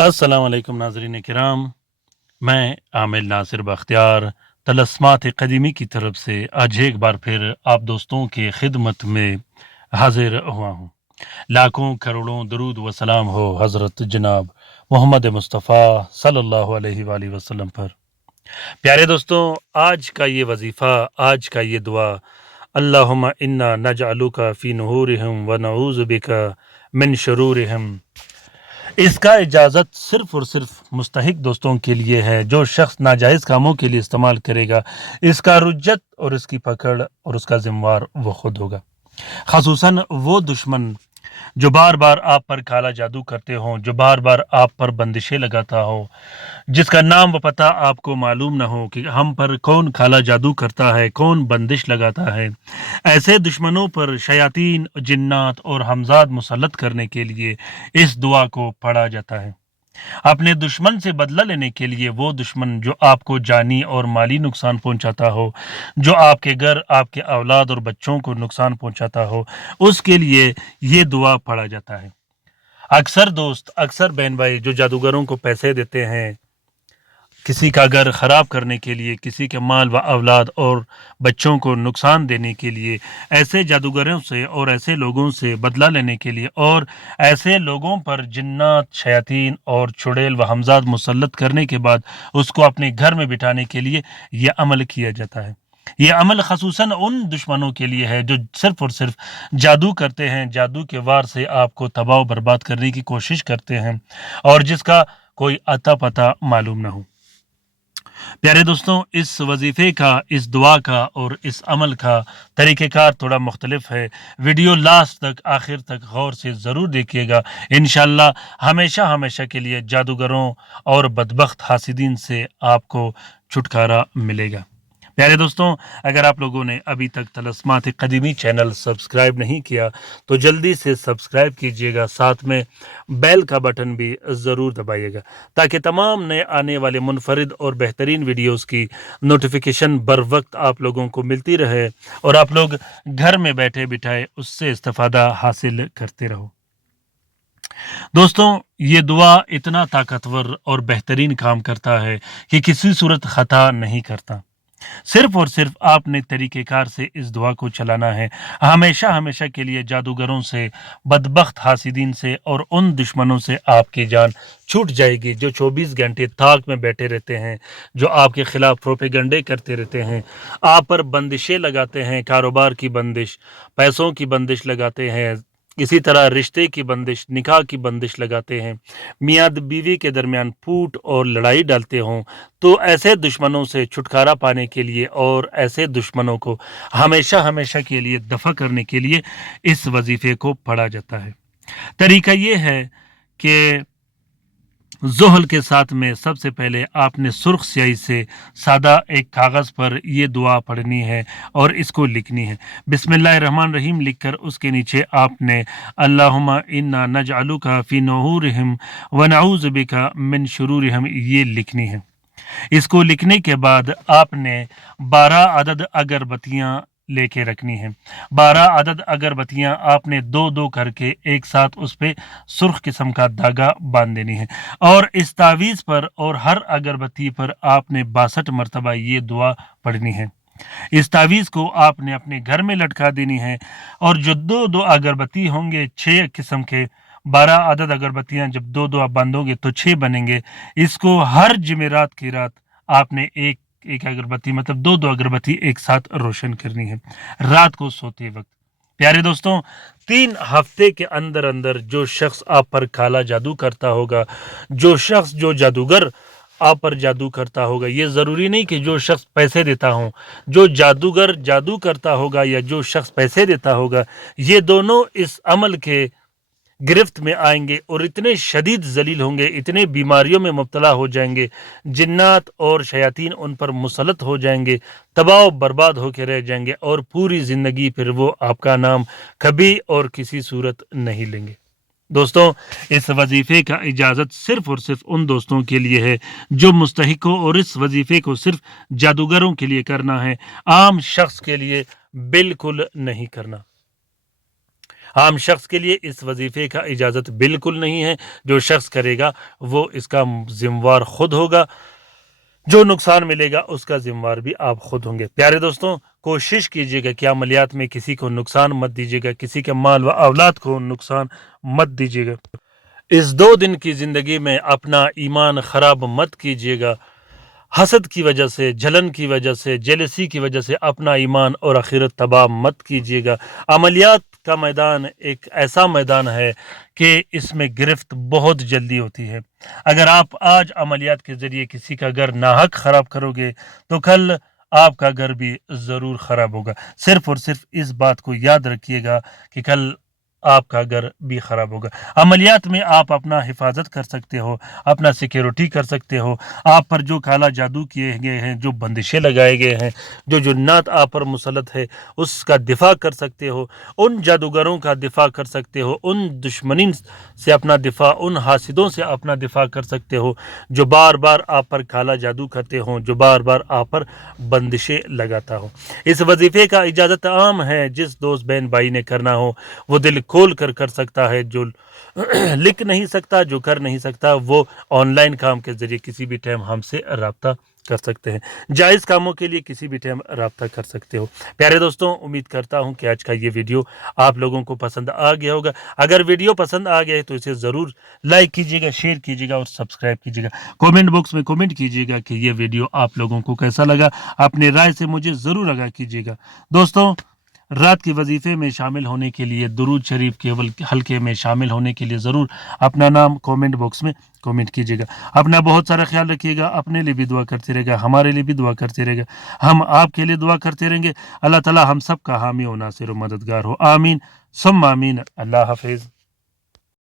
अस्सलाम वालेकुम नाज़रीन किराम। मैं आमिर नासिर बख्तियार तलस्मात क़दीमी की तरफ से आज एक बार फिर आप दोस्तों की खिदमत में हाजिर हुआ हूँ। लाखों करोड़ों दरूद व सलाम हो हज़रत जनाब मोहम्मद मुस्तफ़ा सल्लल्लाहु अलैहि वसल्लम पर। प्यारे दोस्तों, आज का ये वजीफ़ा, आज का ये दुआ, अल्लाहुम्मा इन्ना नजअलुका फ़ी नुहूरिहिम व नऊज़ु बिका मिन शुरूरिहिम, इसका इजाज़त सिर्फ़ और सिर्फ मुस्तहिक दोस्तों के लिए है। जो शख्स नाजायज़ कामों के लिए इस्तेमाल करेगा, इसका रुज्जत और इसकी पकड़ और उसका ज़िम्मेवार वो खुद होगा। ख़ुसूसन वो दुश्मन जो बार बार आप पर काला जादू करते हों, जो बार बार आप पर बंदिशें लगाता हो, जिसका नाम व पता आपको मालूम ना हो कि हम पर कौन काला जादू करता है, कौन बंदिश लगाता है। ऐसे दुश्मनों पर शयातीन, जिन्नात और हमज़ाद मुसल्लत करने के लिए इस दुआ को पढ़ा जाता है। अपने दुश्मन से बदला लेने के लिए, वो दुश्मन जो आपको जानी और माली नुकसान पहुंचाता हो, जो आपके घर, आपके औलाद और बच्चों को नुकसान पहुंचाता हो, उसके लिए ये दुआ पढ़ा जाता है। अक्सर दोस्त, अक्सर बहन भाई जो जादूगरों को पैसे देते हैं किसी का घर ख़राब करने के लिए, किसी के माल व औलाद और बच्चों को नुकसान देने के लिए, ऐसे जादूगरों से और ऐसे लोगों से बदला लेने के लिए और ऐसे लोगों पर जिन्नात, शयातीन और चुड़ैल व हमज़ाद मुसल्लत करने के बाद उसको अपने घर में बिठाने के लिए यह अमल किया जाता है। ये अमल ख़ुसूसन उन दुश्मनों के लिए है जो सिर्फ़ और सिर्फ जादू करते हैं, जादू के वार से आपको तबाह व बर्बाद करने की कोशिश करते हैं और जिसका कोई अता पता मालूम ना हो। प्यारे दोस्तों, इस वजीफ़े का, इस दुआ का और इस अमल का तरीक़ेकार थोड़ा मुख्तलिफ है। वीडियो लास्ट तक, आखिर तक गौर से ज़रूर देखिएगा। इंशाअल्लाह हमेशा हमेशा के लिए जादूगरों और बदबख्त हासिदीन से आपको छुटकारा मिलेगा। प्यारे दोस्तों, अगर आप लोगों ने अभी तक तलस्मात क़दीमी चैनल सब्सक्राइब नहीं किया तो जल्दी से सब्सक्राइब कीजिएगा, साथ में बेल का बटन भी ज़रूर दबाइएगा ताकि तमाम नए आने वाले मुनफरिद और बेहतरीन वीडियोस की नोटिफिकेशन बर वक्त आप लोगों को मिलती रहे और आप लोग घर में बैठे बिठाए उससे इस्तेफ़ादा हासिल करते रहो। दोस्तों, ये दुआ इतना ताकतवर और बेहतरीन काम करता है कि किसी सूरत ख़ता नहीं करता। सिर्फ और सिर्फ आपने तरीक़ेकार से इस दुआ को चलाना है। हमेशा हमेशा के लिए जादूगरों से, बदबख्त हासिदीन से और उन दुश्मनों से आपकी जान छूट जाएगी जो 24 घंटे ताक में बैठे रहते हैं, जो आपके ख़िलाफ़ प्रोपेगंडे करते रहते हैं, आप पर बंदिशें लगाते हैं, कारोबार की बंदिश, पैसों की बंदिश लगाते हैं, इसी तरह रिश्ते की बंदिश, निकाह की बंदिश लगाते हैं, मियाँ बीवी के दरमियान फूट और लड़ाई डालते हों। तो ऐसे दुश्मनों से छुटकारा पाने के लिए और ऐसे दुश्मनों को हमेशा हमेशा के लिए दफ़ा करने के लिए इस वजीफ़े को पढ़ा जाता है। तरीका ये है कि ज़ोहल के साथ में सबसे पहले आपने सुर्ख स्याही से सादा एक कागज़ पर ये दुआ पढ़नी है और इसको लिखनी है। बिस्मिल्लाहिर्रहमानिर्रहीम लिखकर उसके नीचे आपने अल्लाहुम्मा इन्ना नजअलुका फ़ी नुहूरिहिम व नऊज़ु बिका मिन शुरूरिहिम ये लिखनी है। इसको लिखने के बाद आपने 12 अदद अगरबत्तियाँ लेके रखनी है। 12 अदद अगरबत्तियाँ आपने 2-2 करके एक साथ उस पे सुर्ख किस्म का धागा बांध देनी है और इस तावीज़ पर और हर अगरबत्ती पर आपने 62 मरतबा ये दुआ पढ़नी है। इस तावीज़ को आपने अपने घर में लटका देनी है और जो 2-2 अगरबत्ती होंगे 6 किस्म के, 12 अदद अगरबत्तियाँ जब 2-2 आप बांधोगे तो 6 बनेंगे। इसको हर जुमेरात की रात आपने एक एक अगरबत्ती मतलब 2-2 अगरबत्ती एक साथ रोशन करनी है रात को सोते वक्त। प्यारे दोस्तों, 3 हफ्ते के अंदर अंदर जो शख्स आप पर काला जादू करता होगा, जो शख्स, जो जादूगर आप पर जादू करता होगा, ये ज़रूरी नहीं कि जो शख्स पैसे देता हो, जो जादूगर जादू करता होगा या जो शख्स पैसे देता होगा, ये दोनों इस अमल के गिरफ्त में आएंगे और इतने शदीद जलील होंगे, इतने बीमारियों में मुब्तला हो जाएंगे, जिन्नात और शयातीन उन पर मुसल्लत हो जाएंगे, तबाह बर्बाद होकर रह जाएंगे और पूरी ज़िंदगी फिर वो आपका नाम कभी और किसी सूरत नहीं लेंगे। दोस्तों, इस वजीफ़े का इजाज़त सिर्फ़ और सिर्फ उन दोस्तों के लिए है जो मुस्तहिक हो और इस वजीफ़े को सिर्फ जादूगरों के लिए करना है, आम शख्स के लिए बिल्कुल नहीं करना। عام شخص کے لیے اس وظیفے کا اجازت بالکل نہیں ہے، جو شخص کرے گا وہ اس کا ذمہ وار خود ہوگا، جو نقصان ملے گا اس کا ذمہ وار بھی آپ خود ہوں گے۔ پیارے دوستوں، کوشش کیجیے گا کہ عملیات میں کسی کو نقصان مت دیجیے گا، کسی کے مال و اولاد کو نقصان مت دیجیے گا۔ اس 2 دن کی زندگی میں اپنا ایمان خراب مت کیجیے گا، حسد کی وجہ سے، جلن کی وجہ سے، جیلسی کی وجہ سے اپنا ایمان اور آخرت تباہ مت کیجیے گا۔ عملیات کا میدان ایک ایسا میدان ہے کہ اس میں گرفت بہت جلدی ہوتی ہے۔ اگر آپ آج عملیات کے ذریعے کسی کا گھر ناحق خراب کرو گے تو کل آپ کا گھر بھی ضرور خراب ہوگا۔ صرف اور صرف اس بات کو یاد رکھیے گا کہ کل آپ کا گھر بھی خراب ہوگا۔ عملیات میں آپ اپنا حفاظت کر سکتے ہو، اپنا سیکیورٹی کر سکتے ہو، آپ پر جو کالا جادو کیے گئے ہیں، جو بندشیں لگائے گئے ہیں، جو جنات آپ پر مسلط ہے، اس کا دفاع کر سکتے ہو، ان جادوگروں کا دفاع کر سکتے ہو، ان دشمنین سے اپنا دفاع، ان حاسدوں سے اپنا دفاع کر سکتے ہو جو بار بار آپ پر کالا جادو کرتے ہوں، جو بار بار آپ پر بندشیں لگاتا ہو۔ اس وظیفے کا اجازت عام ہے، جس دوست بہن بھائی نے کرنا ہو وہ دل کھول کر سکتا ہے، جو لکھ نہیں سکتا، جو کر نہیں سکتا، وہ آن لائن کام کے ذریعے کسی بھی ٹائم ہم سے رابطہ کر سکتے ہیں۔ جائز کاموں کے لیے کسی بھی ٹائم رابطہ کر سکتے ہو۔ پیارے دوستوں، امید کرتا ہوں کہ آج کا یہ ویڈیو آپ لوگوں کو پسند آ گیا ہوگا۔ اگر ویڈیو پسند آ گیا ہے تو اسے ضرور لائک کیجیے گا، شیئر کیجیے گا اور سبسکرائب کیجیے گا۔ کومنٹ باکس میں کومنٹ کیجیے گا کہ یہ ویڈیو آپ لوگوں کو کیسا لگا، اپنی رائے سے مجھے ضرور آگاہ کیجیے گا۔ دوستوں، رات کے وظیفے میں شامل ہونے کے لیے، درود شریف کے حلقے میں شامل ہونے کے لیے ضرور اپنا نام کومنٹ باکس میں کومنٹ کیجیے گا۔ اپنا بہت سارا خیال رکھیے گا، اپنے لیے بھی دعا کرتے رہے گا، ہمارے لیے بھی دعا کرتے رہے گا، ہم آپ کے لیے دعا کرتے رہیں گے۔ اللہ تعالی ہم سب کا حامی و ناصر و مددگار ہو، آمین ثم آمین۔ اللہ حافظ۔